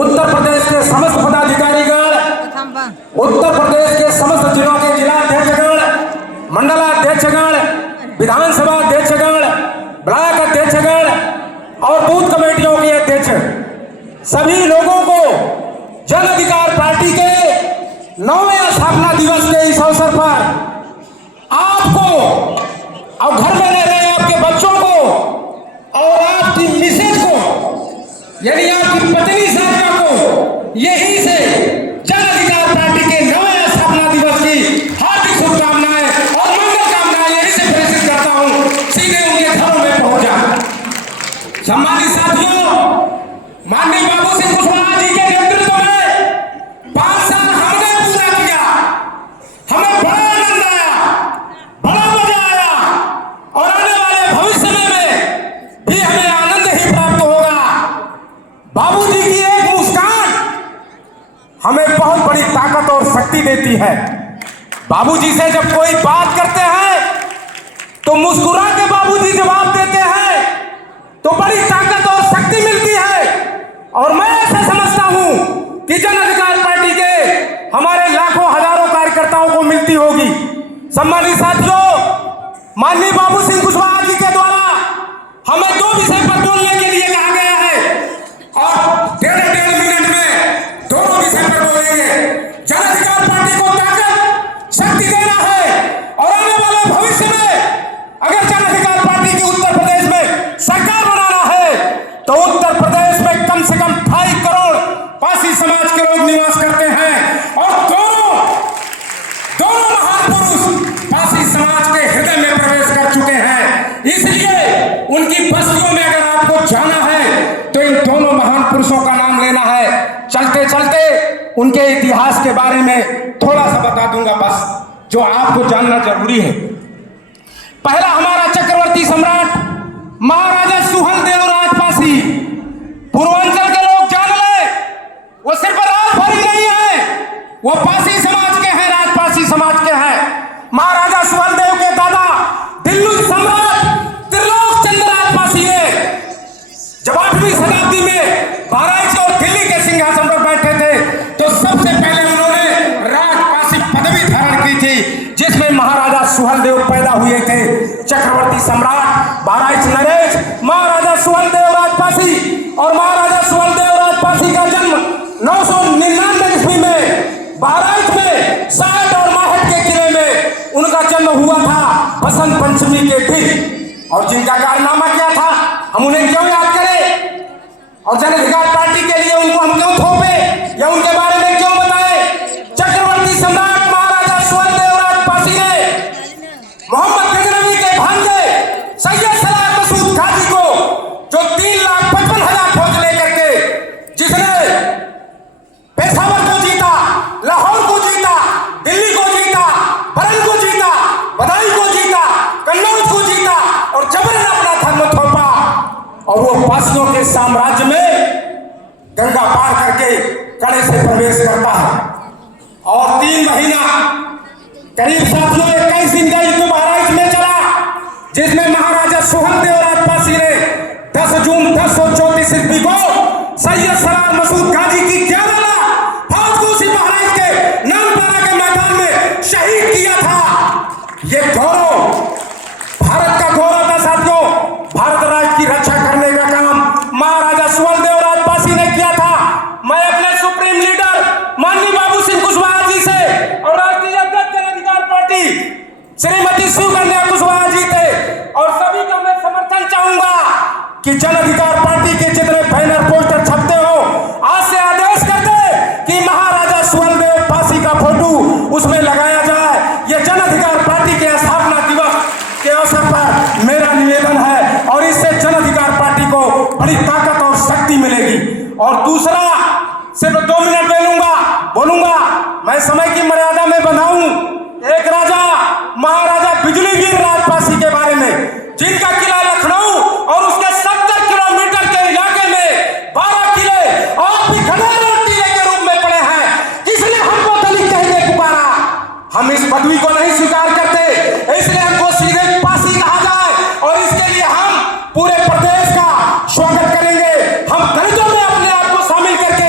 उत्तर प्रदेश के समस्त पदाधिकारीगण, उत्तर प्रदेश के समस्त जिलों के जिलाध्यक्षगण, मंडलाध्यक्षगण, विधानसभा अध्यक्षगण, ब्लॉक अध्यक्षगण और बूथ कमेटियों के अध्यक्ष, सभी लोगों को जन अधिकार पार्टी के 9वें स्थापना दिवस के इस अवसर पर आपको और घर में रह रहे आपके बच्चों को और आपकी मिसेज को, यानी आपकी पत्नी साथियों को यहीं से जन अधिकार पार्टी के 9वें स्थापना दिवस की हार्दिक शुभकामनाएं और मंगल कामनाएं यहीं से प्रेषित करता हूं, सीधे उनके घरों में पहुंच जाए। सम्मानित साथियों, माननीय बाबू सिंह कुशवाहा जी के नेतृत्व में 5 साल हमने पूरा किया, हमें बड़ा आनंद आया, बड़ा मजा आया और आने वाले भविष्य में भी हमें आनंद ही प्राप्त होगा। बाबूजी की एक मुस्कान हमें बहुत बड़ी ताकत और शक्ति देती है। बाबूजी से जब कोई बात करते हैं तो मुस्कुरा के बाबूजी जवाब देते हैं तो बड़ी ताकत और शक्ति मिलती है। और मैं ऐसा समझता हूं कि जन अधिकार पार्टी के हमारे लाखों हजारों कार्यकर्ताओं को मिलती होगी। सम्मानित साथियों, माननीय बाबू सिंह कुशवाहा जी के द्वारा हमें 2 विषय पर बोलने के लिए कहा गया है और 1.5 मिनट में दोनों विषय पर बोलेंगे। जन अधिकार पार्टी को ताकत शक्ति देना है और आने वाले भविष्य में अगर जन अधिकार पार्टी की उत्तर प्रदेश में सरकार बनाना है तो उत्तर प्रदेश में कम से कम 2.5 करोड़ पासी समाज के लोग निवास करते हैं और दोनों महान पुरुष पासी समाज के हृदय में प्रवेश कर चुके हैं। इसलिए उनकी बस्तियों में अगर आपको जाना है तो इन दोनों महान पुरुषों का नाम लेना है। चलते चलते उनके इतिहास के बारे में थोड़ा सा बता दूंगा, बस जो आपको जानना जरूरी है। पहला हमारा चक्रवर्ती सम्राट महाराजा सुहेलदेव राजपासी, पूर्वांचल के लोग जान ले, वो सिर्फ राजभरी नहीं है, वो पासी समाज के हैं, राजपासी समाज के हैं। महाराजा सुहेलदेव के दादा दिल्ली सम्राट त्रिलोक चंद्र राजपासी है। जब 8वीं शताब्दी में बहराइच और दिल्ली के सिंहासन पर बैठे थे तो सबसे पहले उन्होंने राजपासी पदवी धारण की थी, जिसमें महाराजा सुहेलदेव पैदा हुए थे। चक्रवर्ती सम्राट बहराइच नरेश महाराजा सुहेलदेव राजपासी, और महाराजा सुहेलदेव राजपासी का जन्म 999 ईस्वी में बहराइच में साठ और माहट के किले में उनका जन्म हुआ था बसंत पंचमी के दिन। और जिनका कारनामा क्या था, हम उन्हें क्यों याद करें और जन अधिकार पार्टी के लिए उनको हम क्यों थोपे या उनके बारे में क्यों बताएं? चक्रवर्ती सम्राट महाराजा सुहेलदेव राजपासी ने मोहम्मद गजनवी के भांजे सैयद सलार मसूद गाजी को, जो 3,55,000 फौज लेकर के, जिसने पेशावर को जीता, लाहौर को जीता, दिल्ली को जीता, बरन को जीता, बदायूं को जीता, कन्नौज को जीता और जबरन अपना धर्म थोपा और वो पासियों के साम्राज्य में गंगा पार करके कड़े से प्रवेश करता है। और 3 महीना करीब साथियों 21 दिन का युद्ध बहराइच में चला, जिसमें महाराजा सुहेलदेव राजपासी ने 10 जून 1034 ईस्वी को सैयद सलार मसूद गाजी की 11 फौज को उसी बहराइच के नामपारा के मैदान में शहीद किया था। ये गौरव भारत का गौरव था साथियों। भारत राज्य की रक्षा करने का काम महाराजा सुहेलदेव राजपासी ने किया था। मैं अपने सुप्रीम लीडर माननीय बाबू सिंह कुशवाहा जी से और राष्ट्रीय अध्यक्ष जन अधिकार पार्टी श्रीमती शिवकन्या कुशवाहा जी थे और सभी का मैं समर्थन चाहूंगा कि जन अधिकार पार्टी के जितने बैनर पोस्टर छपते हो, आज से आदेश करते कि महाराजा सुहेलदेव पासी का फोटो उसमें लगाया जाए। यह जन अधिकार पार्टी के स्थापना दिवस के अवसर पर मेरा निवेदन है और इससे जन अधिकार पार्टी को बड़ी ताकत और शक्ति मिलेगी। और दूसरा, सिर्फ 2 मिनट बोलूंगा, मैं समय की मर्यादा में बंधा हूं। एक राजा महाराजा बिजलीगिर राजपासी के बारे में, जिनका किला लखनऊ और उसके 70 किलोमीटर के इलाके में 12 किले और भी घने टीले के रूप में पड़े हैं। इसलिए हमको दलित कहने पुकारा, हम इस पदवी को नहीं स्वीकार करते, इसलिए हमको सीधे पासी कहा जाए और इसके लिए हम पूरे प्रदेश का स्वागत करेंगे। हम दलितों में अपने आप को शामिल करके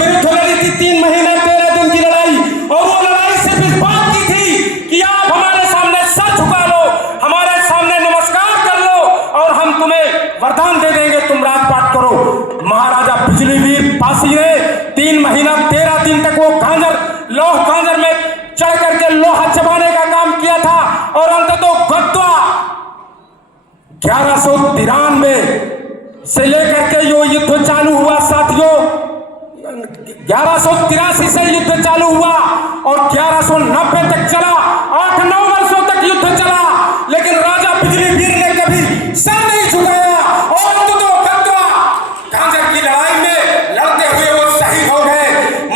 विरुद्ध लड़ी थी 3 महीना 13 दिन की लड़ाई, और वो लड़ाई सिर्फ इस बात की थी कि आप हमारे सामने सर झुका लो, हमारे सामने नमस्कार कर लो, और हम तुम्हें वरदान दे देंगे, तुम राजपाट करो। महाराजा बिजलीवीर पासी ने 3 महीना 13 दिन तक वो लौह कांजर में चढ़ करके लोहा चबाने का काम किया था, और अंततः गद्दा 1193 से लेकर के जो युद्ध चालू हुआ साथियों, 1183 से युद्ध चालू हुआ और 1190 तक चला, 8-9 वर्षों तक युद्ध चला, लेकिन राजा बिजलीवीर ने कभी सर नहीं झुकाया, और अंततः गद्दा कांजर की लड़ाई में लड़ते हुए वो शहीद हो गए।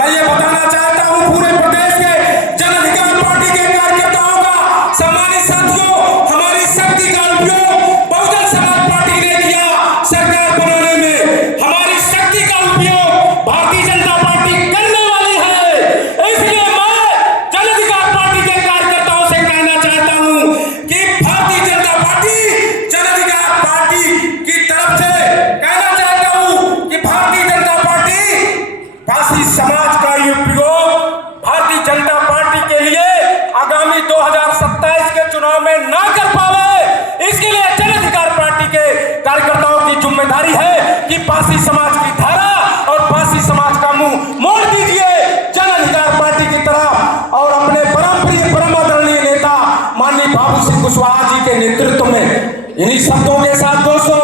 मैं ये बताना चाहता हूं पूरे प्रदेश के जन अधिकार पार्टी के कार्यकर्ताओं का, सम्मानित साथियों, हमारी शक्ति का उपयोग बहुजन समाज पार्टी ने किया सरकार बनाने में, हमारी शक्ति का उपयोग भारतीय जनता पार्टी करने वाली है। इसलिए मैं जन अधिकार पार्टी के कार्यकर्ताओं से कहना चाहता हूं कि भारतीय जनता पार्टी जन अधिकार पार्टी की तरफ से कहना चाहता हूं कि भारतीय जनता पार्टी पासी समाज का उपयोग भारतीय जनता पार्टी के लिए आगामी 2027 के चुनाव में ना कर पावे, इसके लिए जन अधिकार पार्टी के कार्यकर्ताओं की जिम्मेदारी है कि पासी समाज की धारा और पासी समाज का मुंह मोड़ दीजिए जन अधिकार पार्टी की तरफ, और अपने परम आदरणीय नेता माननीय बाबू सिंह कुशवाहा जी के नेतृत्व में इन्हीं शब्दों के साथ दोस्तों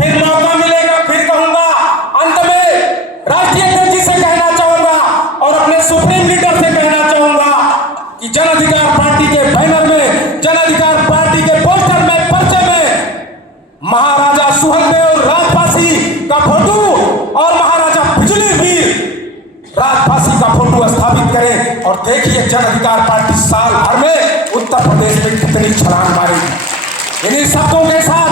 फिर मौका मिलेगा फिर कहूंगा। अंत में राष्ट्रीय अध्यक्ष जी से कहना चाहूंगा और अपने सुप्रीम लीडर से कहना चाहूंगा कि जन अधिकार पार्टी के बैनर में, जन अधिकार पार्टी के पोस्टर में, पर्चे में महाराजा सुहेलदेव राजपासी का फोटो और महाराजा बिजलीवीर राजपासी का फोटो स्थापित करें, और देखिए जन अधिकार पार्टी साल भर में उत्तर प्रदेश में कितनी छलांग मारेगी। इन्हीं शब्दों के साथ